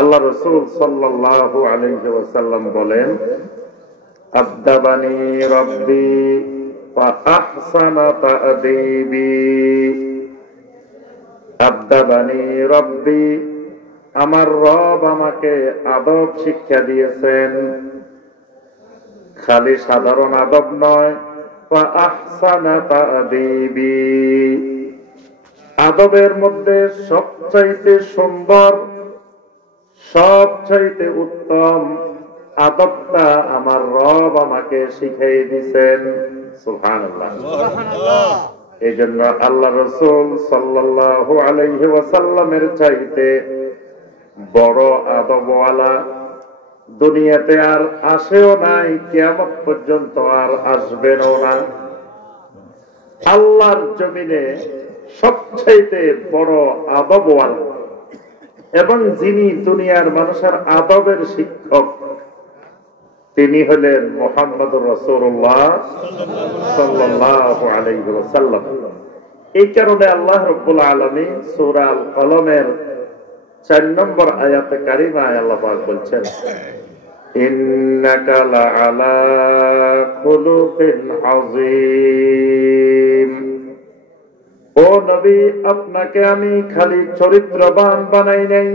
আল্লাহ রাসূল সাল্লাল্লাহু আলাইহি ওয়াসাল্লাম বলেন, আদাবানি রাব্বি ওয়া আহসানা তা'দীবি। আদাবানি রাব্বি, আমার রব আমাকে আদব শিক্ষা দিয়েছেন, খালি সাধারণ আদব নয়, ওয়া আহসানা তা'দীবি, আদবের মধ্যে সবচাইতে সুন্দর, সবচাইতে উত্তম আদবটা আমার রব আমাকে শিখিয়ে দিয়েছেন। সুবহানাল্লাহ। এই জন্য আল্লাহ রাসূল সাল্লাল্লাহু আলাইহি ওয়াসাল্লামের চাইতে বড় আদবওয়ালা দুনিয়াতে আর আসেও নাই, কিয়ামত পর্যন্ত আর আসবেনও না। আল্লাহর জমিনে সবচাইতে বড় আদবওয়ালা এবং যিনি দুনিয়ার মানুষের আদবের শিক্ষক, তিনি হলেন মুহাম্মদুর রাসূলুল্লাহ সাল্লাল্লাহু আলাইহি ওয়াসাল্লাম। এই কারণে আল্লাহ রাব্বুল আলামিন সূরা আল কলমের 4 নম্বর আয়াতে কারিমায় আল্লাহ পাক বলছেন, ইন্নাকা লাআলা খুলুকিন আযীম। ও নবী, আপনাকে আমি খালি চরিত্রবান বানাই নাই,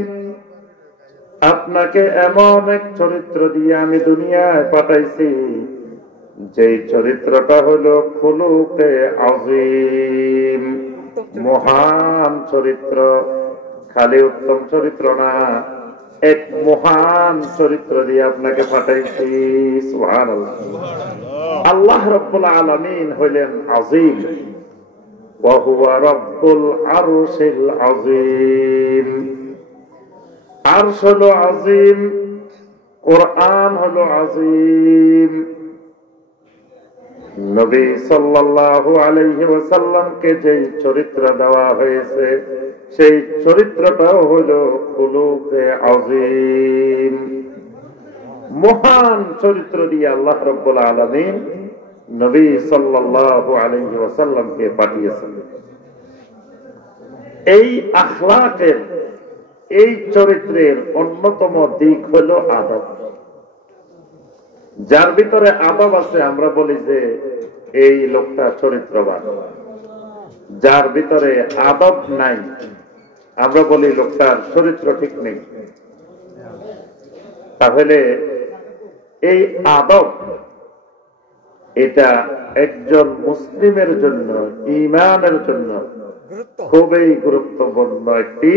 আপনাকে এমন এক চরিত্র দিয়ে আমি দুনিয়ায় পাঠাইছি, যেই চরিত্রটা হলো খুলুকে আযীম, মহান চরিত্র। খালি উত্তম চরিত্র না, এক মহান চরিত্র দিয়ে আপনাকে পাঠাইছি। সুবহানাল্লাহ। আল্লাহ রাব্বুল আলামিন হইলেন আযীম, ওয়া হুয়া রাব্বুল আরশিল আযীম। আরশ হলো আযীম, কোরআন হলো আযীম। নবী সাল্লাল্লাহু আলাইহি ওয়াসাল্লামকে যেই চরিত্র দেওয়া হয়েছে, সেই চরিত্রটাও হলো খুলুকে আযীম, মহান চরিত্র দিয়ে আল্লাহ রাব্বুল আলামিন নবী সাল্লাল্লাহু আলাইহি ওয়াসাল্লামকে পাঠিয়েছেন। এই আখলাকের, এই চরিত্রের অন্যতম দিক হলো আদব। যার ভিতরে আদব আছে আমরা বলি যে এই লোকটা চরিত্রবান। যার ভিতরে আদব নাই আমরা বলি লোকটার চরিত্র ঠিক নেই। তাহলে এই আদব, এটা একজন মুসলিমের জন্য, ঈমানের জন্য খুবই গুরুত্বপূর্ণ একটি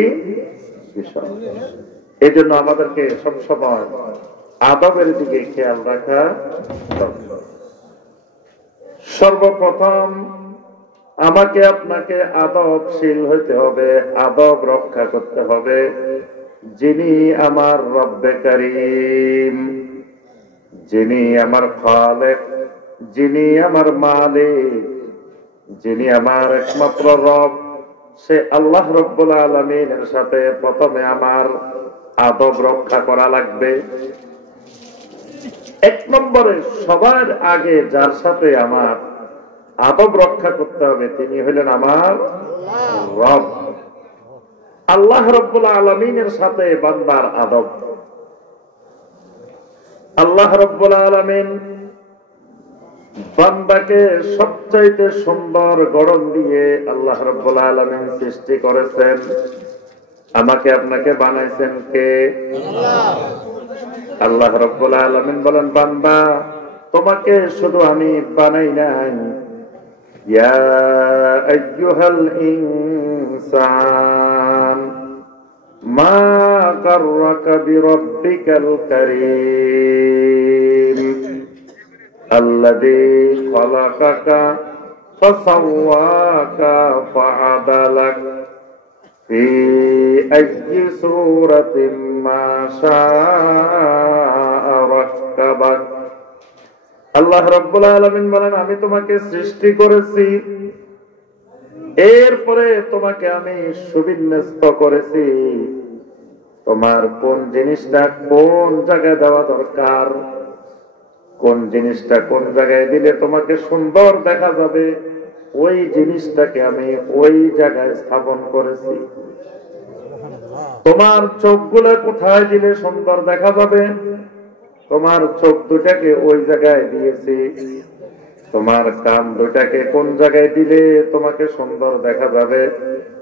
বিষয়। এই জন্য আমাদেরকে সবসময় আদবের দিকে খেয়াল রাখা দরকার। সর্বপ্রথম আমাকে আপনাকে আদবশীল হইতে হবে, আদব রক্ষা করতে হবে। যিনি আমার রব্বে কারীম, যিনি আমার খালেক, যিনি আমার মালিক, যিনি আমার একমাত্র রব, সে আল্লাহ রাব্বুল আলামিনের সাথে প্রথমে আমার আদব রক্ষা করা লাগবে। এক নম্বরে সবার আগে যার সাথে আমার আদব রক্ষা করতে হবে তিনি হলেন আমার রব। আল্লাহ রাব্বুল আলামিনের সাথে বান্দার আদব। আল্লাহ রাব্বুল আলামিন বান্দাকে সবচাইতে সুন্দর গড়ন দিয়ে আল্লাহ রাব্বুল আলামিন সৃষ্টি করেছেন। আমাকে আপনাকে বানাইছেন কে? আল্লাহ রাব্বুল আলামিন বলেন, বান্দা তোমাকে শুধু আমি বানাই নাই, ইয়া আইয়ুহাল ইনসান মা গাররাকা বিরাব্বিকাল কারীম আল্লাযী খালাকাকা ফাসাওয়াকা ফাআদালাক ফি আইয়ি সূরাতিন মা শাআ রাক্কাবাক। আল্লাহ রাব্বুল আলামিন বলেন, আমি তোমাকে সৃষ্টি করেছি, এরপরে তোমাকে আমি সুবিন্যস্ত করেছি। তোমার কোন জিনিসটা কোন জায়গায় দেওয়া দরকার, কোন জিনিসটা কোন জায়গায় দিলে তোমাকে সুন্দর দেখা যাবে, ওই জিনিসটাকে আমি ওই জায়গায় স্থাপন করেছি। তোমার চোখগুলো কোথায় দিলে সুন্দর দেখা যাবে? তোমার চোখ দুটাকে ওই জায়গায় দিয়েছি। তোমার কান দুটাকে কোন জায়গায় দিলে তোমাকে সুন্দর দেখা যাবে?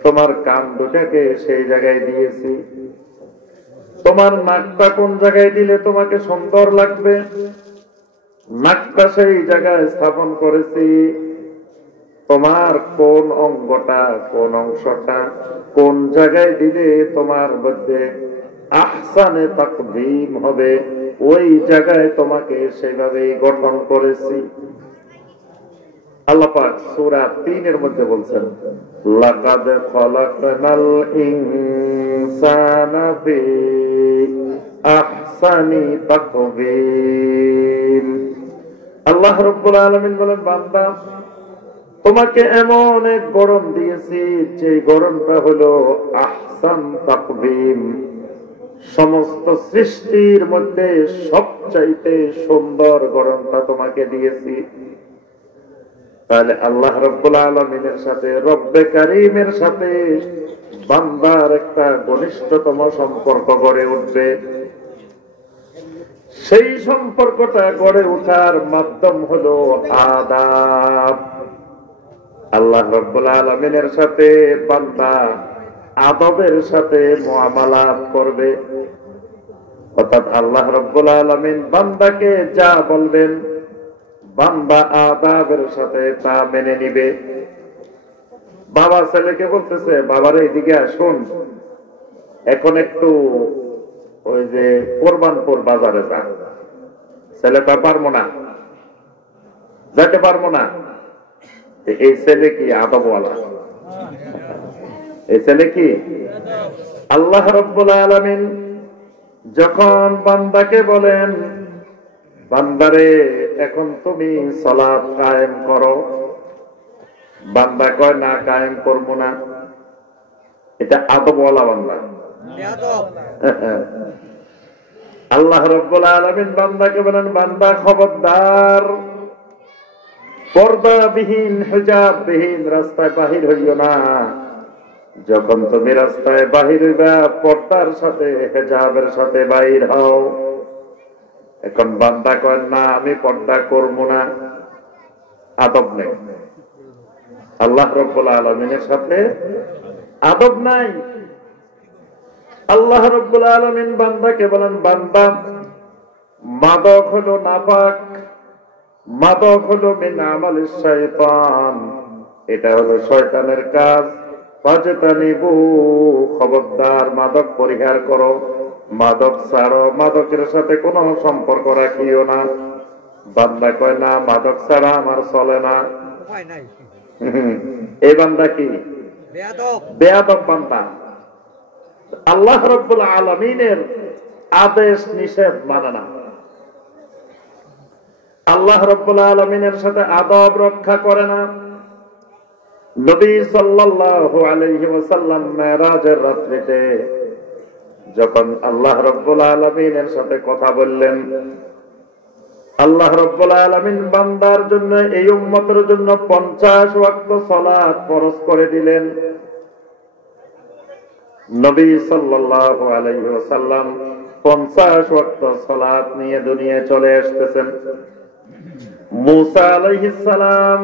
তোমার কান দুটাকে সেই জায়গায় দিয়েছি। তোমার নাকটা কোন জায়গায় দিলে তোমাকে সুন্দর লাগবে? নাকটা সেই জায়গায় স্থাপন করেছি। তোমার কোন অঙ্গটা, কোন অংশটা কোন জায়গায় দিলে তোমার মধ্যে আহসানে তাকদীম হবে, ওই জায়গায় তোমাকে সেভাবেই গঠন করেছি। আল্লাহ পাক সূরা ৩ এর মধ্যে বলছেন, লাকাদ খলাকনাল ইনসানা ফি আহসানি তাকবীম। আল্লাহ রাব্বুল আলামিন বলেন, বান্দা তোমাকে এমন এক গড়ন দিয়েছি, যে গড়নটা হলো আহসান তাকবীম, সমস্ত সৃষ্টির মধ্যে সবচাইতে সুন্দর গড়নটা তোমাকে দিয়েছি। তাহলে আল্লাহ রাব্বুল আলামিনের সাথে, রব্বে কারীমের সাথে বান্দার একটা ঘনিষ্ঠতম সম্পর্ক গড়ে উঠবে। সেই সম্পর্কটা গড়ে ওঠার মাধ্যম হলো আদাব। আল্লাহ রাব্বুল আলামিনের সাথে বান্দা আদবের সাথে মুআমালাত করবে। অর্থাৎ আল্লাহ রাব্বুল আলামিন বান্দাকে যা বলবেন, বান্দা আদাবের সাথে তা মেনে নিবে। বাবা ছেলেকে বলতেছে, বাবার এইদিকে আসুন, এখন একটু ওই যে কোরবানপুর বাজারে যা। ছেলেটা পারবো না, যেতে পারবো না। এই ছেলে কি আদবওয়ালা? এই ছেলে কি? আল্লাহ রাব্বুল আলামিন যখন বান্দাকে বলেন, বান্দারে এখন তুমি সালাত কায়েম করো, বান্দা কয় না, কায়েম করবো না। এটা আদবওয়ালা বান্দা। আল্লাহ রাব্বুল আলামিন বান্দাকে বলেন, বান্দা খবরদার, পর্দাবিহীন হিজাববিহীন রাস্তায় বাহির হইও না। যখন তুমি রাস্তায় বাহির হইবা, পর্দার সাথে হিজাবের সাথে বাহির হও। এখন বান্দা কয় না, আমি পর্দা করবো না। আদব নেই, আল্লাহ রাব্বুল আলামিনের সাথে আদব নাই। আল্লাহ রাব্বুল আলামিন বান্দাকে বলেন, বান্দা মাদক হলো নাপাক, মাদক হলো মিন আমালিশ শাইতান, এটা হলো শয়তানের কাজ। ফাজতানিবু, খবরদার মাদক পরিহার করো, মাদক ছাড়ো, মাদকের সাথে কোনো সম্পর্ক রাখিও না। বান্দা কয় না, মাদক ছাড়া আমার চলে না। এই বান্দা কি? বেয়াদব বান্দা। আল্লাহ রাব্বুল আলামিনের আদেশ নিষেধ মানে না, আল্লাহ রাব্বুল আলামিনের সাথে আদব রক্ষা করে না। নবী সাল্লাল্লাহু আলাইহি ওয়াসাল্লাম মেরাজের রাত্রিতে যখন আল্লাহ রাব্বুল আলামিনের সাথে কথা বললেন, আল্লাহ রাব্বুল আলামিন বান্দার জন্য, এই উম্মতের জন্য 50 ওয়াক্ত সালাত ফরজ করে দিলেন। নবী সাল্লাল্লাহু আলাইহি ওয়াসাল্লাম 50 ওয়াক্ত সালাত নিয়ে দুনিয়ায় চলে আসতেছেন। মুসা আলাইহিস সালাম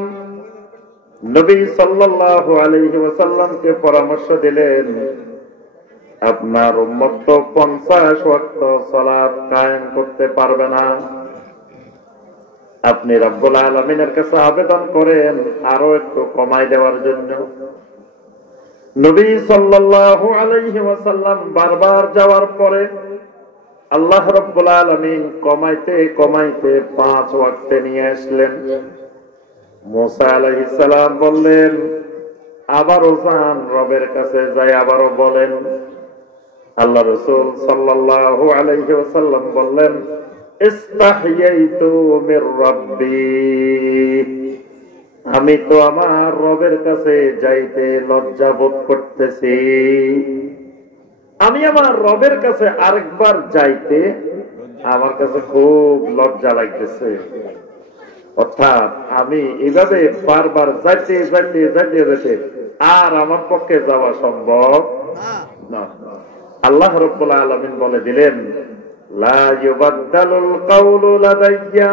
নবী সাল্লাল্লাহু আলাইহি ওয়াসাল্লামকে পরামর্শ দিলেন, আপনার উম্মত তো 50 ওয়াক্ত সালাত কায়েম করতে পারবে না, আপনি রব্বুল আলামিনের কাছে আবেদন করেন আরো একটু কমাই দেওয়ার জন্য। নবী সাল্লাল্লাহু আলাইহি ওয়াসাল্লাম বারবার যাওয়ার পরে আল্লাহ রব্বুল আলামিন কমাইতে কমাইতে 5 ওয়াক্তে নিয়ে আসলেন। মুসা আলাইহিস সালাম বললেন, আবারও যান, রবের কাছে যাই আবারও বলেন। আল্লাহ রাসূল সাল্লাল্লাহু আলাইহি ওয়াসাল্লাম বললেন, ইস্তাহইয়াইতু মির রাব্বি, আমি তো আমার রবের কাছে যাইতে লজ্জা বোধ করতেছি, আমি আমার রবের কাছে আরেকবার যাইতে আমার কাছে খুব লজ্জা লাগতেছে। অর্থাৎ আমি এভাবে বারবার যাইতে যাইতে যাইতে যেতে আর আমার পক্ষে যাওয়া সম্ভব না। আল্লাহ রাব্বুল আলামিন বলে দিলেন, লা ইউবাদদালুল কাউলু লাদাইয়া,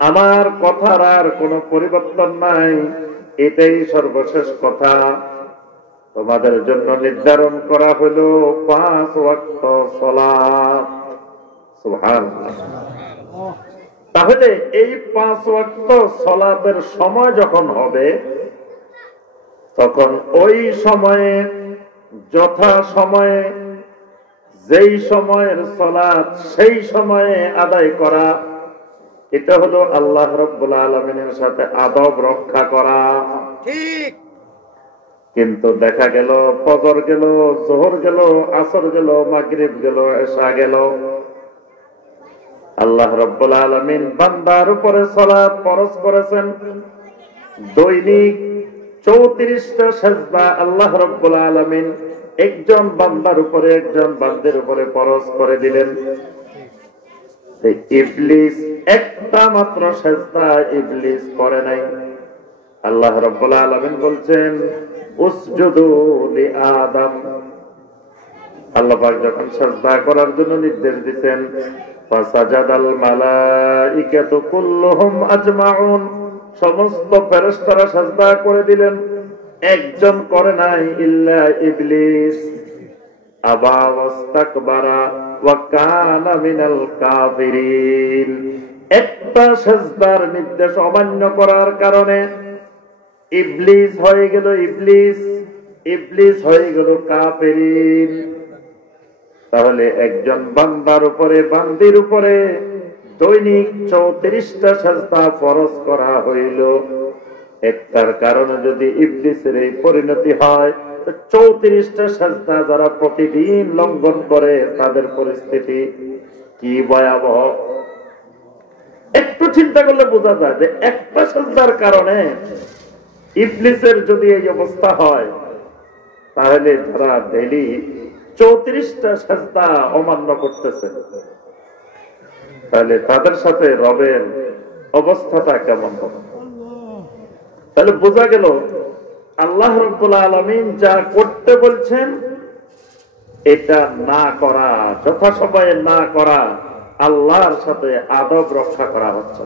আমার কথার আর কোনো পরিবর্তন নাই, এটাই সর্বশেষ কথা। তোমাদের জন্য নির্ধারণ করা হলো 5 ওয়াক্ত সালাত। সুবহানাল্লাহ। তাহলে এই 5 ওয়াক্ত সালাতের সময় যখন হবে, তখন ওই সময়ে যথা সময়ে যেই সময়ের সালাত সেই সময়ে আদায় করা, এটা হলো আল্লাহ রাব্বুল আলামিনের সাথে আদব রক্ষা করা। ঠিক। কিন্তু দেখা গেল ফজর গেল, যোহর গেল, আসর গেল, মাগরিব গেল, এশা গেল, আল্লাহ রাব্বুল আলামিন বান্দার উপরে সালাত ফরজ করেছেন। দৈনিক 34টা সিজদা আল্লাহ রাব্বুল আলামিন একজন বান্দার উপরে, একজন বান্দির উপরে ফরজ করে দিলেন। ইবলিস একটা মাত্র সিজদা ইবলিস করে নাই। আল্লাহ রাব্বুল আলামিন বলছেন, উসজুদু লিআদম। আল্লাহ পাক যখন সিজদা করার জন্য নির্দেশ দিবেন, ফাসাজাদাল মালাইকাতু কুল্লুহুম আজমাউন, সমস্ত ফেরেশতারা সিজদা করে দিলেন, একজন করে নাই, ইল্লা ইবলিস। আবা ওয়াস্তাকবারা ওয়া কানা মিনাল কাফিরিন। একটা সিজদার নির্দেশ অমান্য করার কারণে ইবলিস হয়ে গেল ইবলিস হয়ে গেল কাফিরিন। তাহলে একজন বান্দার উপরে, বান্দির উপরে দৈনিক 34টা সিজদা ফরজ করা হইল। একটার কারণে যদি ইবলিসের এই পরিণতি হয়, তো 34টা সিজদা যারা প্রতিদিন লঙ্ঘন করে তাদের পরিস্থিতি কি ভয়াবহ। একটু চিন্তা করলে বোঝা যায় যে একটা সিজদার কারণে ইবলিসের যদি এই অবস্থা হয়, তাহলে যারা ডেইলি 34টা সিজদা অমান্য করতেছে, তাহলে তাদের সাথে রবের অবস্থাটা কেমন হবে? তাহলে বোঝা গেল আল্লাহ রাব্বুল আলামিন যা করতে বলছেন এটা না করা, যথাসময়ে না করা, আল্লাহর সাথে আদব রক্ষা করা হচ্ছে।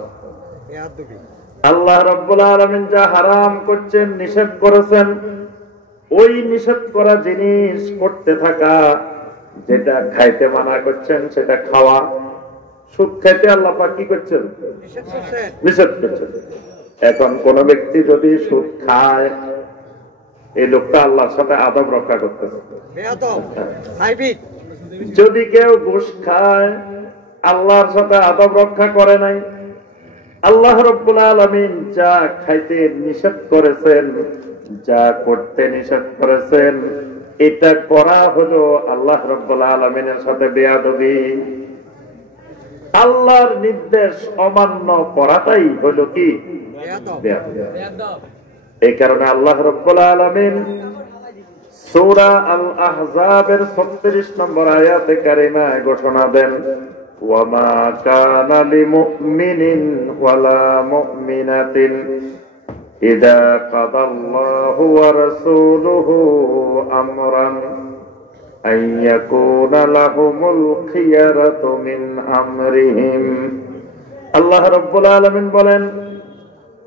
আল্লাহ রাব্বুল আলামিন যা হারাম করছেন, নিষেধ করেছেন, ওই নিষেধ করা জিনিস করতে থাকা, যেটা খাইতে মানা করছেন সেটা খাওয়া। সুদ খাইতে আল্লাহ পাক কি করছেন? নিষেধ করছেন। এখন কোন ব্যক্তি যদি সুদ খায়, এই লোকটা আল্লাহর সাথে আদব রক্ষা করতেছে। যদি কেউ ঘুষ খায়, আল্লাহর সাথে আদব রক্ষা করে নাই। আল্লাহ রাব্বুল আলামিন যা খাইতে নিষেধ করেছেন, যা করতে নিষেধ করেছেন, এটা করা হলো আল্লাহ রাব্বুল আলামিনের সাথে বেয়াদবি। আল্লাহর নির্দেশ অমান্য করাটাই হলো কি? বেয়াদবি। এই কারণে আল্লাহ রাব্বুল আলামিন সূরা আল আহজাবের 36 নম্বর আয়াতে কারিমায় ঘোষণা দেন, ওয়া মা কানা লিমুমিনিন ওয়ালা মুমিনাতিন ইযা কাদাল্লাহু ওয়া রাসূলুহু আমরান আন ইয়াকুনা লাহুমুল খিয়ারাতু মিন আমরিহিম। আল্লাহ রাব্বুল আলামিন বলেন,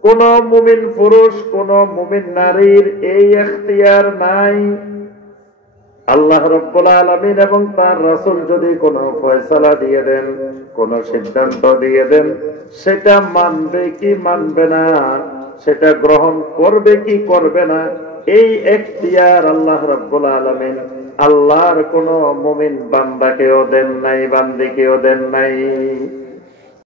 কোন মুমিন পুরুষ, কোন মুমিন নারীর এই এখতিয়ার নাই। আল্লাহ রাব্বুল আলামিন এবং তার রাসূল যদি কোনো ফয়সালা দিয়ে দেন, কোন সিদ্ধান্ত দিয়ে দেন, সেটা মানবে কি মানবে না, সেটা গ্রহণ করবে কি করবে না, এই এখতিয়ার আল্লাহ রাব্বুল আলামিন আল্লাহর কোন মুমিন বান্দাকেও দেন নাই, বান্দিকেও দেন নাই।